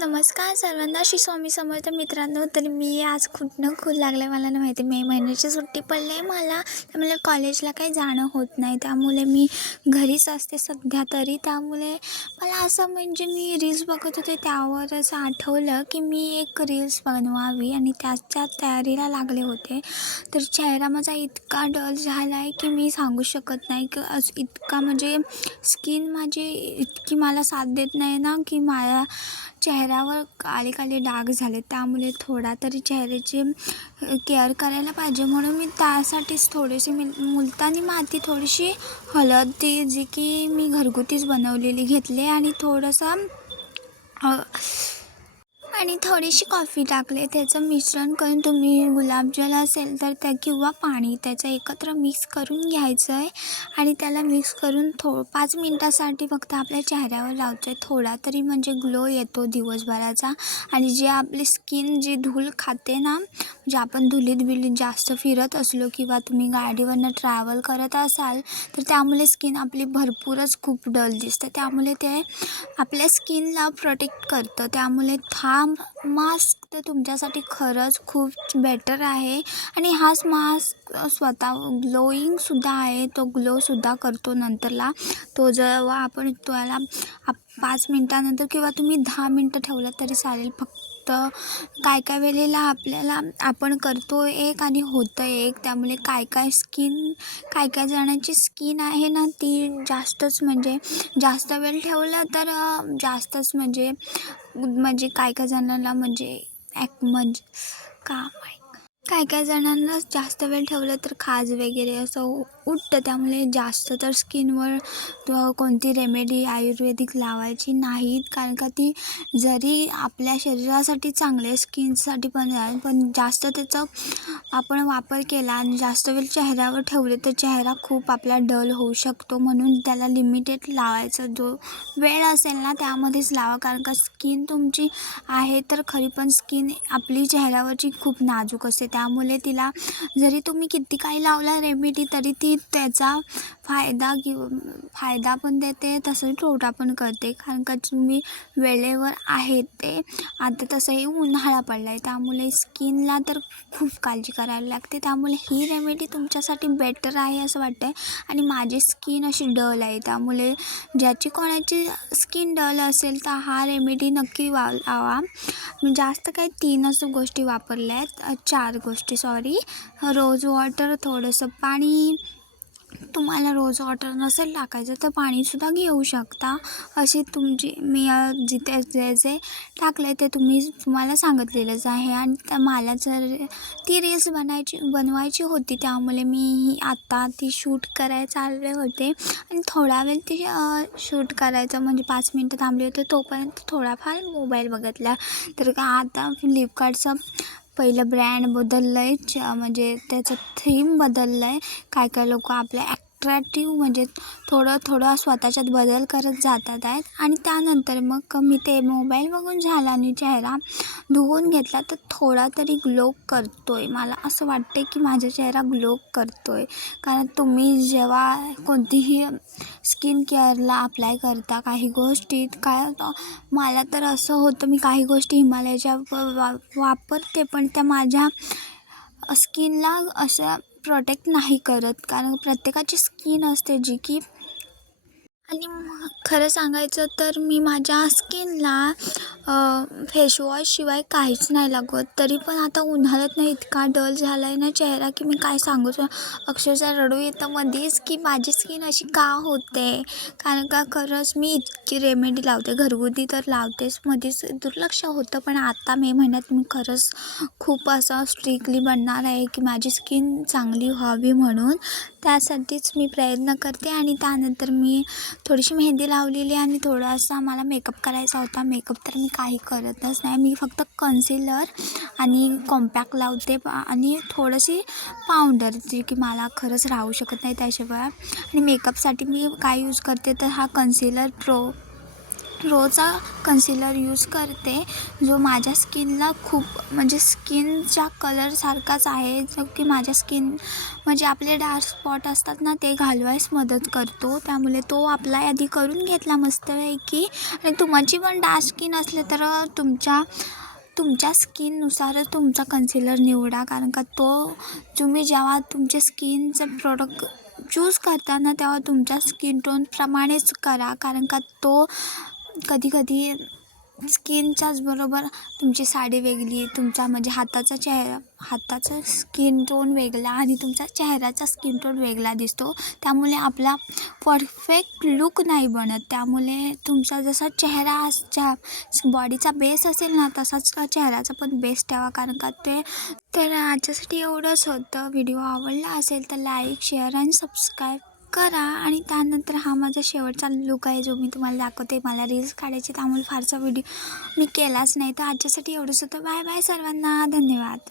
नमस्कार सर्वांना. श्री स्वामी समर्थ मित्रांनो. तर मी आज खूप खूप लागलं आहे. मला नाही माहिती, मे महिन्याची सुट्टी पडली आहे मला. त्यामुळे कॉलेजला काही जाणं होत नाही. त्यामुळे मी घरीच असते सध्या तरी. त्यामुळे मला असं म्हणजे मी रील्स बघत होते, त्यावर असं आठवलं की मी एक रील्स बनवावी आणि त्याच्या तयारीला लागले होते. तर चेहरा माझा इतका डल झाला आहे की मी सांगू शकत नाही की इतका म्हणजे स्किन माझी इतकी मला साथ देत नाही ना की माझ्या चेहऱ्यावर काळे काळे डाग झाले. त्यामुळे थोडा तरी चेहऱ्याची केअर करायला पाहिजे, म्हणून मी त्यासाठीच थोडीशी मुलतानी माती, थोडीशी हळद, ती जी की मी घरगुतीच बनवलेली घेतली आणि थोडीशी कॉफी टाकले. त्याचं मिश्रण करून तुम्ही गुलाबजल असेल तर त्या किंवा पाणी त्याचं एकत्र मिक्स करून घ्यायचं आहे आणि त्याला मिक्स करून 5 मिनटासाठी फक्त आपल्या चेहऱ्यावर लावायचं आहे. थोडा तरी म्हणजे ग्लो येतो दिवसभराचा. आणि जे आपली स्किन जी धूळ खाते ना, म्हणजे आपण धुलीत जास्त फिरत असलो किंवा तुम्ही गाडीवरनं ट्रॅव्हल करत असाल तर त्यामुळे स्किन आपली भरपूरच खूप डल दिसते. त्यामुळे ते आपल्या स्किनला प्रोटेक्ट करतं. त्यामुळे हा मास्क तर तुमच्यासाठी खरंच खूप बेटर आहे. आणि हाच मास्क स्वतः ग्लोईंगसुद्धा आहे. तो ग्लोसुद्धा करतो नंतरला. तो जेव्हा आपण त्याला 5 मिनटानंतर किंवा तुम्ही 10 मिनटं ठेवलं तरी चालेल. फक्त काय वेळेला आपण करतो एक आणि होतं एक. त्यामुळे काय जणांची स्किन आहे ना, ती जास्तच म्हणजे जास्त वेळ ठेवलं तर जास्तच म्हणजे काय जणांना म्हणजे काय जणांना जास्त वेळ ठेवलं तर खाज वगैरे असं उठतं. त्यामुळे जास्त तर स्किनवर कोणती रेमेडी आयुर्वेदिक लावायची नाहीत, कारण का ती जरी आपल्या शरीरासाठी चांगले स्किनसाठी पण आहे, पण जास्त त्याचा आपण वापर केला आणि जास्त वेळ चेहऱ्यावर ठेवले तर चेहरा खूप आपला डल होऊ शकतो. म्हणून त्याला लिमिटेड लावायचं. जो वेळ असेल ना त्यामध्येच लावा, कारण का स्किन तुमची आहे तर खरी, पण स्किन आपली चेहऱ्यावरची खूप नाजूक असते. त्यामुळे तिला जरी तुम्ही किती काही लावला रेमेडी तरी ती त्याचा फायदा पण देते, तसंच तोटा पण करते. कारण का तुम्ही वेळेवर आहे ते. आता तसंही उन्हाळा पडला आहे त्यामुळे स्किनला तर खूप काळजी करायला लागते. त्यामुळे ही रेमेडी तुमच्यासाठी बेटर आहे असं वाटतं आहे. आणि माझी स्किन अशी डल आहे, त्यामुळे ज्याची कोणाची स्किन डल असेल तर हा रेमेडी नक्की लावा. जास्त काही 3च गोष्टी वापरल्या आहेत, 4 गोष्टी सॉरी. रोज वॉटर, थोडंसं पाणी. तुम्हाला रोज वॉटर नसेल टाकायचं तर पाणीसुद्धा घेऊ शकता. अशी तुमची मी जिथे जे टाकलं आहे ते तुम्हाला सांगितलेलंच आहे. आणि मला जर ती रील्स बनवायची होती, त्यामुळे मी आता ती शूट करायला चालले होते. आणि थोडा वेळ ती शूट करायचं म्हणजे 5 मिनटं थांबले होते, तोपर्यंत थोडाफार मोबाईल बघितला. तर का आता फ्लिपकार्टचं पहिलं ब्रँड बदललं आहे, म्हणजे त्याचं थीम बदललं आहे. काय लोक आपल्या ॲट्रॅक्टिव्ह म्हणजे थोडं स्वतःच्यात बदल करत जातात आहेत. आणि त्यानंतर मग मी ते मोबाईल बघून झाला आणि चेहरा धुवून घेतला तर थोडा तरी ग्लो करतो आहे. मला असं वाटते की माझा चेहरा ग्लो करतो आहे. कारण तुम्ही जेव्हा कोणतीही स्किन केअरला अप्लाय करता काही गोष्टीत काय होतं, मला तर असं होतं मी काही गोष्टी हिमालयाच्या वापरते पण त्या माझ्या स्किनला असं प्रोटेक्ट नाही करत. कारण प्रत्येकाची स्किन असते जी की. आणि खरं सांगायचं तर मी माझ्या स्किनला फेसवॉशशिवाय काहीच नाही लागत. तरी पण आता उन्हाळ्यात ना इतका डल झाला आहे ना चेहरा की मी काय सांगू. अक्षरशः रडू येतं मध्येच की माझी स्किन अशी का होते. कारण का खरंच मी इतकी रेमेडी लावते, घरगुती तर लावतेच, मध्येच दुर्लक्ष होतं. पण आता मे महिन्यात मी खरंच खूप असं स्ट्रिक्टली बनणार आहे की माझी स्किन चांगली व्हावी म्हणून. त्यासाठीच मी प्रयत्न करते. आणि त्यानंतर मी थोडीशी मेहंदी लावलेली आणि थोडासा मला मेकअप करायचा होता. मेकअप तर मी काही करतच नाही, मी फक्त कन्सिलर आणि कॉम्पॅक्ट लावते आणि थोडीशी पावडर, जी की मला खरंच राहू शकत नाही त्याशिवाय. आणि मेकअपसाठी मी काय यूज करते तर हा कन्सिलर रोजचा कन्सिलर यूज करते, जो माझ्या स्किनला खूप म्हणजे स्किनच्या कलरसारखाच आहे, जो की माझ्या स्किन म्हणजे आपले डार्क स्पॉट असतात ना ते घालवायस मदत करतो. त्यामुळे तो अप्लाय आधी करून घेतला मस्तपैकी. आणि तुमची पण डार्क स्किन असले तर तुमच्या स्किननुसारच तुमचा कन्सिलर निवडा, कारण का तो तुम्ही जेव्हा तुमच्या स्किनचं प्रोडक्ट चूज करताना तेव्हा तुमच्या स्किन टोनप्रमाणेच करा, कारण का तो कधी स्किनच्याच बरोबर तुमची साडी वेगळी, तुमचा म्हणजे हाताचा स्किन टोन वेगळा आणि तुमचा चेहऱ्याचा स्किन टोन वेगळा दिसतो. त्यामुळे आपला परफेक्ट लूक नाही बनत. त्यामुळे तुमचा जसा बॉडीचा बेस असेल ना तसाच चेहऱ्याचा पण बेस ठेवा, कारण का तर आजच्यासाठी एवढंच होतं. व्हिडिओ आवडला असेल तर लाईक, शेअर आणि सबस्क्राईब करा. आणि त्यानंतर हा माझा शेवटचा लूक आहे जो मी तुम्हाला दाखवते. मला रील्स काढायचे त्यामुळे फारसा व्हिडिओ मी केलाच नाही. तर आजच्यासाठी एवढंच होतं. बाय बाय सर्वांना, धन्यवाद.